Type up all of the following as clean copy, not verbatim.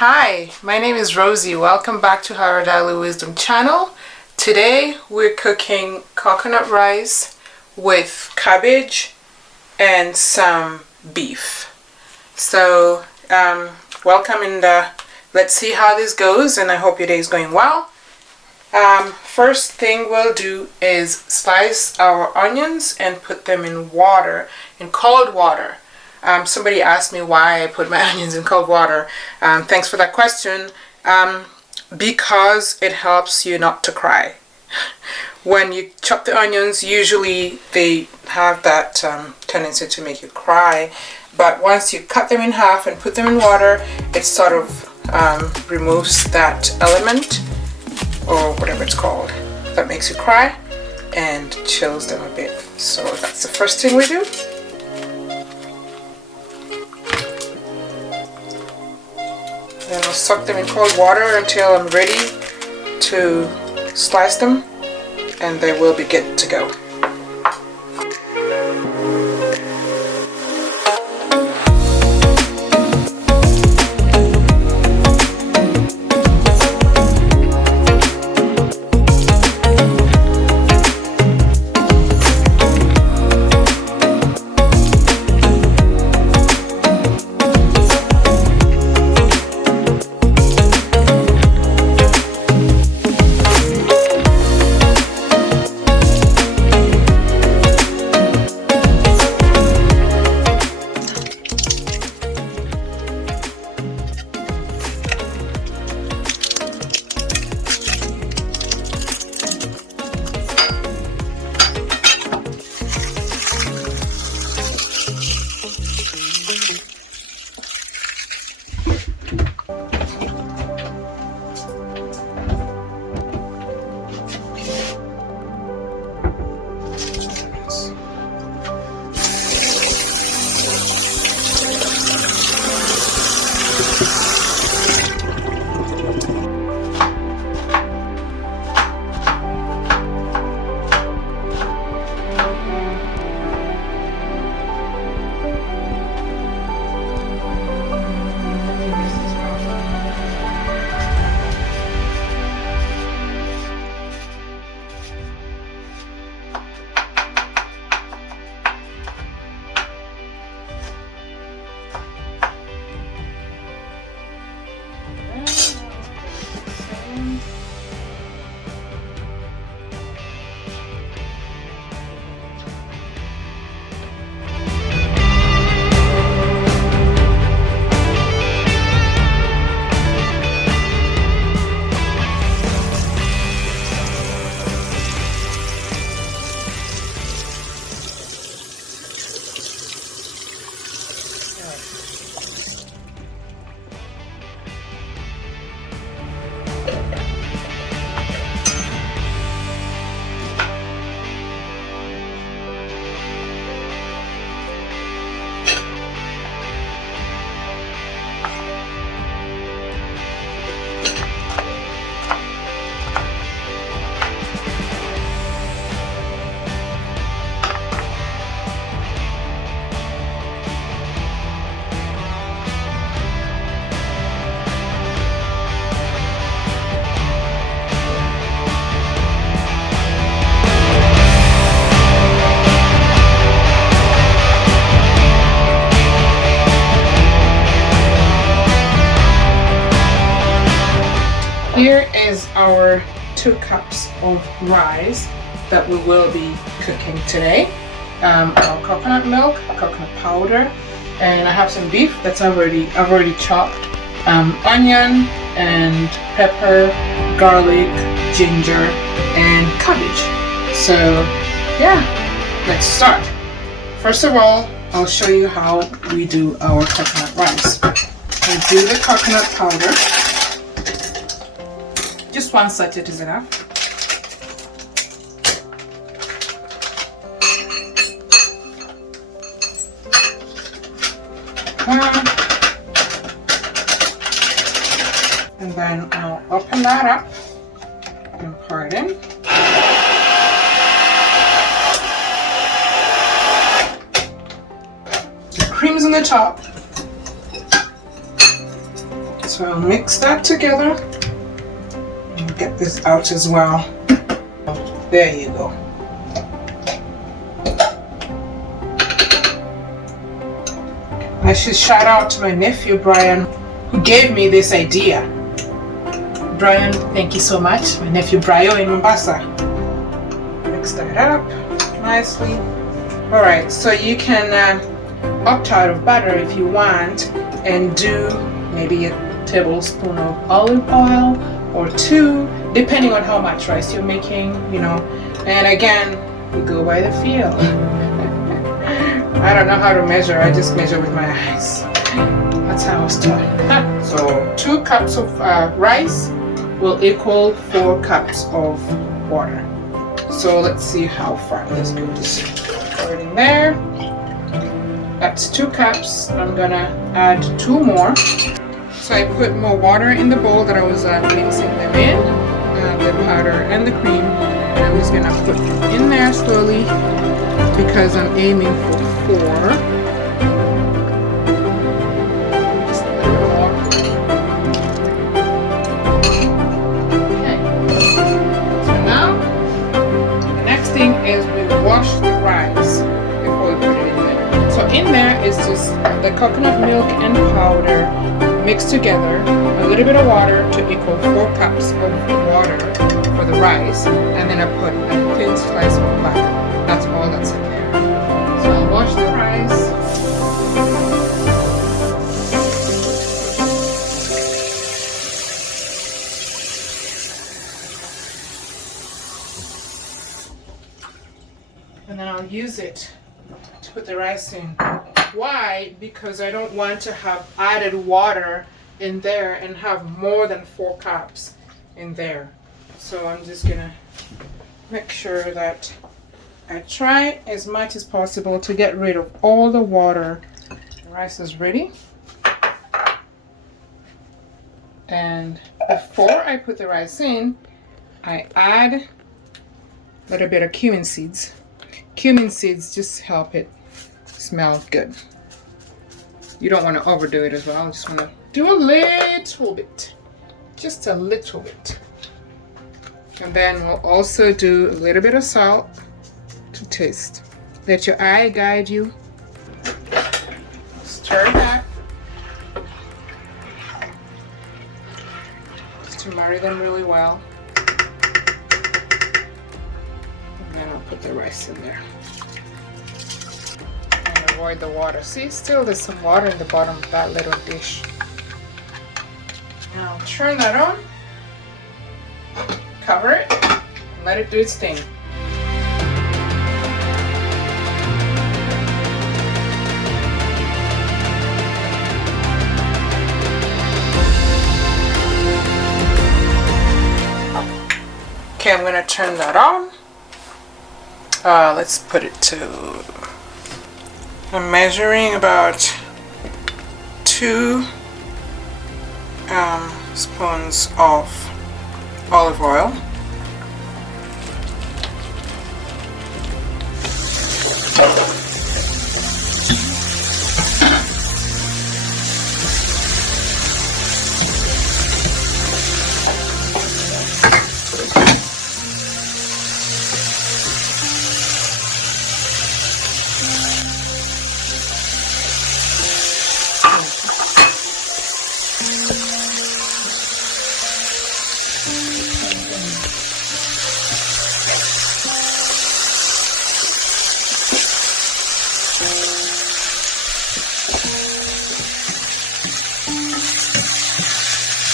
Hi, my name is Rosie. Welcome back to Our Daily Wisdom channel. Today we're cooking coconut rice with cabbage and some beef. So welcome, and let's see how this goes, and I hope your day is going well. First thing we'll do is slice our onions and put them in water, in cold water. Somebody asked me why I put my onions in cold water. Thanks for that question. Because it helps you not to cry. When you chop the onions, usually they have that tendency to make you cry. But once you cut them in half and put them in water, it sort of removes that element, or whatever it's called, that makes you cry, and chills them a bit. So that's the first thing we do. Then I'll soak them in cold water until I'm ready to slice them, and they will be good to go. Here is our 2 cups of rice that we will be cooking today. Our coconut milk, coconut powder, and I have some beef that's I've already chopped, onion and pepper, garlic, ginger, and cabbage. So yeah, let's start. First of all, I'll show you how we do our coconut rice. We do the coconut powder. Just 1 sachet is enough. And then I'll open that up and pour it in. The cream's on the top. So mix that together and get this out as well. There you go. I should shout out to my nephew Brian, who gave me this idea. Brian, thank you so much. My nephew Brian in Mombasa. Mix that up nicely. Alright, so you can opt out of butter if you want and do maybe a tablespoon of olive oil or 2, depending on how much rice you're making, you know. And again, we go by the feel. I don't know how to measure, I just measure with my eyes. That's how I was taught. So 2 cups of rice will equal 4 cups of water. So let's see how far this goes. Pour it in there. That's 2 cups. I'm gonna add 2 more. So I put more water in the bowl that I was mixing them in, the powder and the cream. And I'm just gonna put in there slowly because I'm aiming for 4. Just a little more. Okay. So now the next thing is we wash the rice before we put it in there. So in there is just the coconut milk and powder mixed together, a little bit of water to equal 4 cups of water for the rice, and then I put a thin slice of butter. That's all that's in there. So I'll wash the rice. And then I'll use it to put the rice in. Why? Because I don't want to have added water in there and have more than 4 cups in there. So I'm just gonna make sure that I try as much as possible to get rid of all the water. The rice is ready. And before I put the rice in, I add a little bit of cumin seeds. Cumin seeds just help it smell good. You don't want to overdo it as well. You just want to do a little bit, just a little bit. And then we'll also do a little bit of salt to taste. Let your eye guide you. Stir that just to marry them really well. And then I'll put the rice in there. And avoid the water. See, still there's some water in the bottom of that little dish. Now turn that on. Cover it and let it do its thing. Okay, I'm gonna turn that on. Let's put it to, I'm measuring about 2 spoons of olive oil.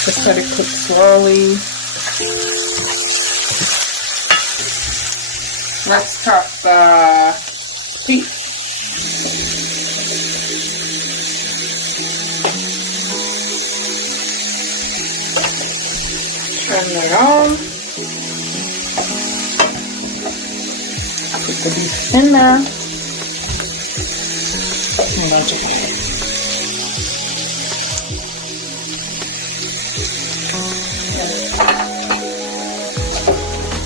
Just let it cook slowly. Let's start the heat. Turn it on. Put the beef in there. And let it go.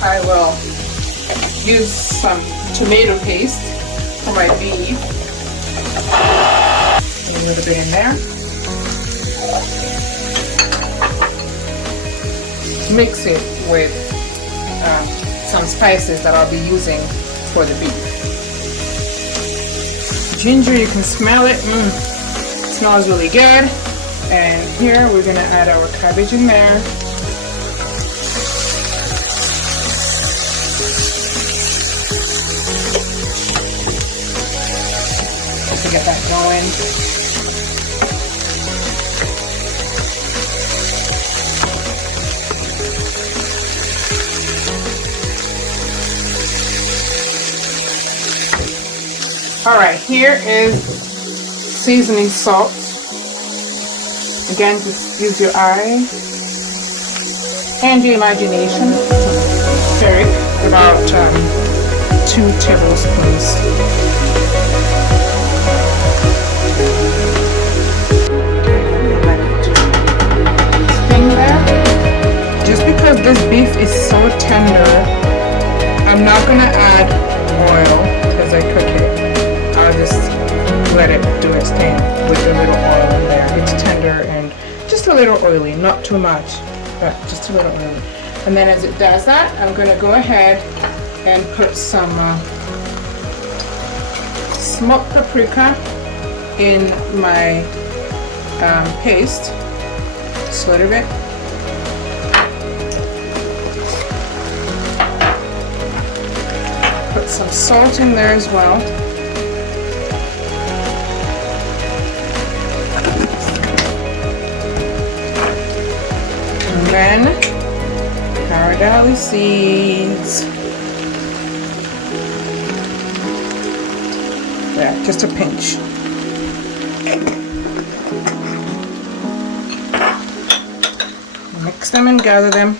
I will use some tomato paste for my beef. Put a little bit in there. mix it with some spices that I'll be using for the beef. Ginger, you can smell it. It smells really good. And here we're gonna add our cabbage in there. To get that going. Alright, here is seasoning salt. Again, just use your eye and your imagination. Turmeric, about 2 tablespoons. Just because this beef is so tender, I'm not going to add oil as I cook it. I'll just let it do its thing with a little oil in there. It's tender and just a little oily, not too much, but just a little oily. And then as it does that, I'm going to go ahead and put some smoked paprika in my paste, just a little bit. Put some salt in there as well. And then paradali seeds. Yeah, just a pinch. Mix them and gather them.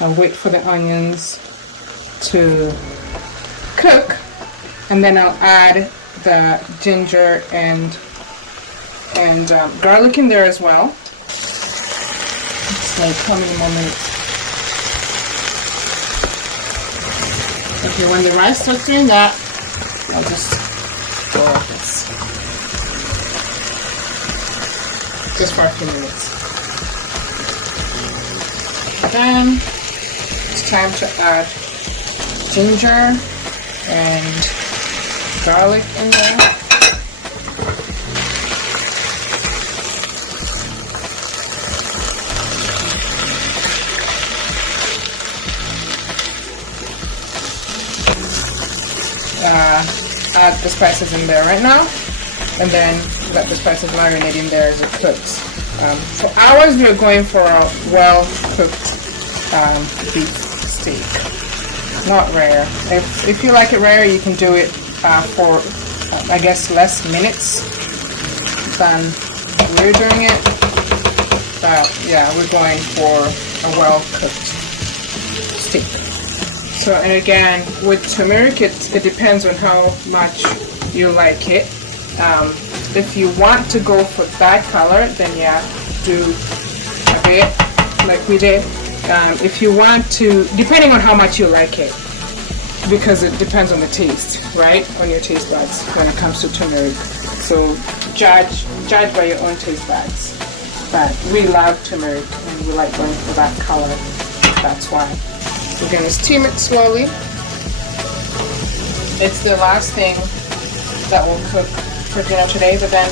I'll wait for the onions to cook, and then I'll add the ginger and garlic in there as well. It's like how many more minutes? Okay, when the rice starts doing that, I'll just go like this, just for a few minutes. Then it's time to add ginger and garlic in there. Add the spices in there right now, and then let the spices marinate in there as it cooks. For ours, we're going for a well-cooked beef steak. Not rare. If you like it rare, you can do it for I guess less minutes than we're doing it. But yeah, we're going for a well-cooked steak. So, and again, with turmeric, it depends on how much you like it. If you want to go for that color, then yeah, do a bit like we did. If you want to, depending on how much you like it, because it depends on the taste, right? On your taste buds when it comes to turmeric. So judge by your own taste buds. But we love turmeric and we like going for that color. That's why. We're going to steam it slowly. It's the last thing that we'll cook for dinner today, but then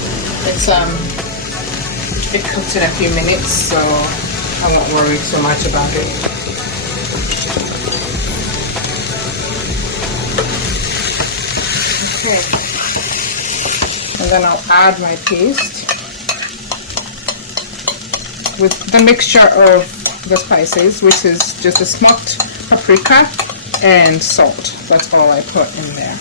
it cooks in a few minutes, so I won't worry so much about it. Okay. And then I'll add my paste with the mixture of the spices, which is just a smoked paprika and salt. That's all I put in there.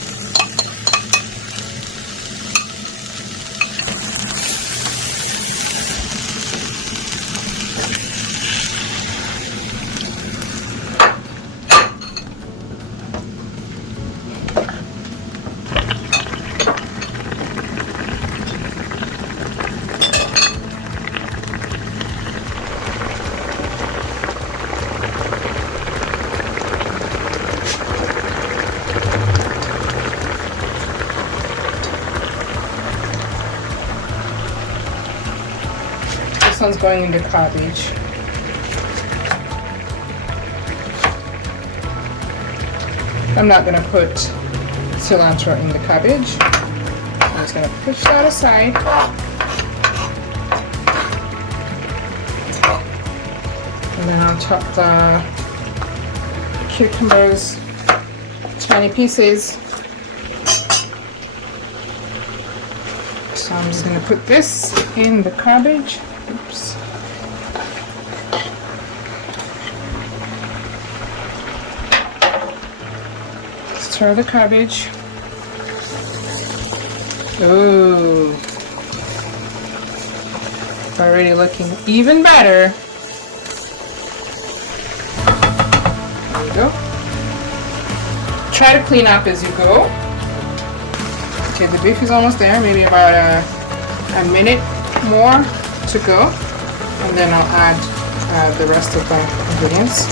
This one's going in the cabbage. I'm not gonna put cilantro in the cabbage. I'm just gonna push that aside. And then I'll chop the cucumbers, tiny pieces. So I'm just gonna put this in the cabbage. Oops. Stir the cabbage. Ooh. Already looking even better. There you go. Try to clean up as you go. Okay, the beef is almost there, maybe about a minute more to go, and then I'll add the rest of the ingredients.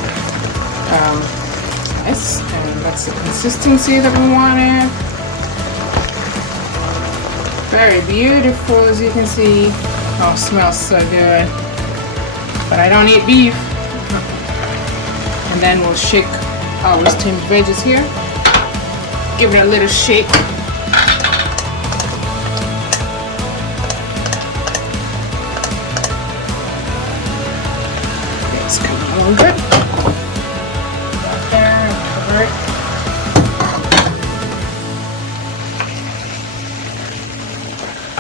Nice, and that's the consistency that we wanted. Very beautiful, as you can see. Oh, smells so good. But I don't eat beef. And then we'll shake our steamed veggies here. Give it a little shake. It's coming along good. Right there, cover it.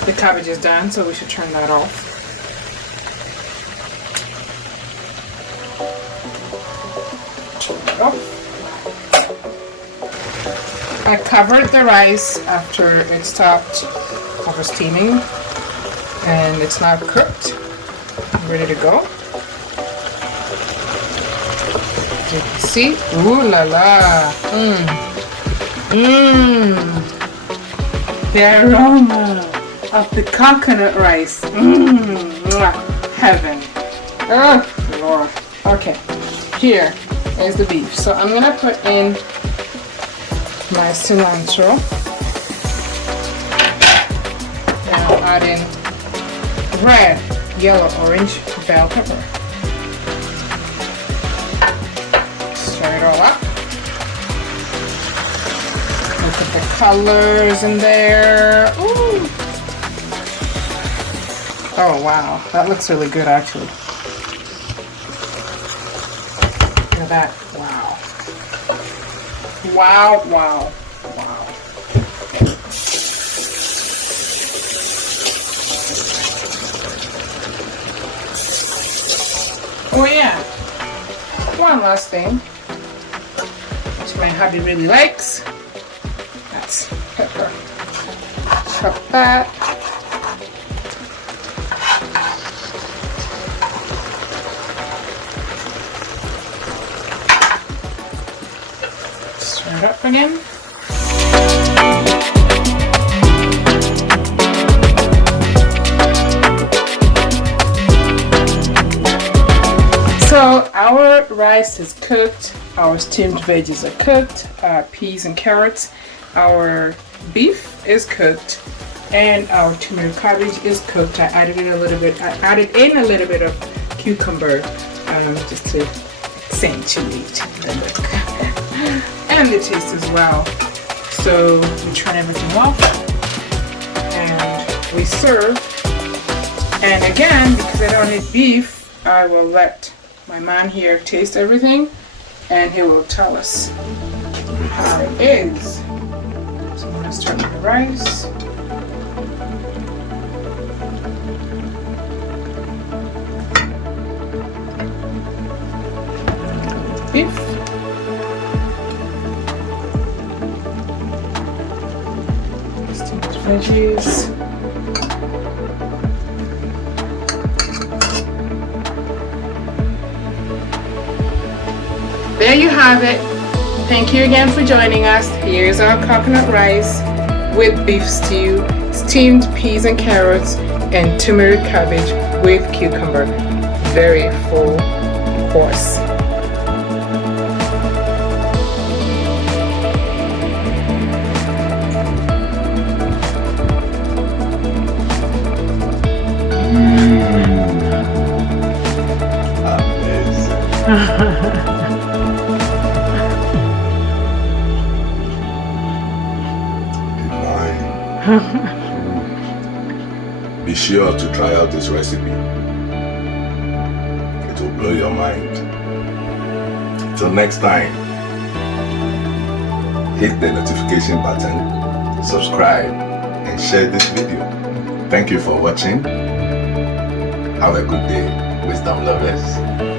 The cabbage is done, so we should turn that off. Turn it off. I covered the rice after it stopped over steaming, and it's now cooked, ready to go. As you can see, ooh la la, the aroma of the coconut rice, heaven. Oh Lord. Okay, here is the beef. So I'm gonna put in my cilantro, and I'll add in red, yellow, orange bell pepper. Stir it all up. Look at the colors in there. Ooh. Oh wow, that looks really good actually. Look at that. Wow. Wow, wow, wow. Oh yeah, one last thing, which my hubby really likes. That's pepper. Chop that. Stir it up again. So our rice is cooked, our steamed veggies are cooked, peas and carrots, our beef is cooked, and our turmeric cabbage is cooked. I added in a little bit of cucumber just to accentuate the look and the taste as well. So we turn everything off and we serve. And again, because I don't eat beef, I will let my man here taste everything and he will tell us how it is. So I'm going to start with the rice. Beef. Steamed veggies. There you have it. Thank you again for joining us. Here's our coconut rice with beef stew, steamed peas and carrots, and turmeric cabbage with cucumber. Very full course. Be sure to try out this recipe. It will blow your mind. Till next time, hit the notification button, subscribe, and share this video. Thank you for watching. Have a good day, wisdom lovers.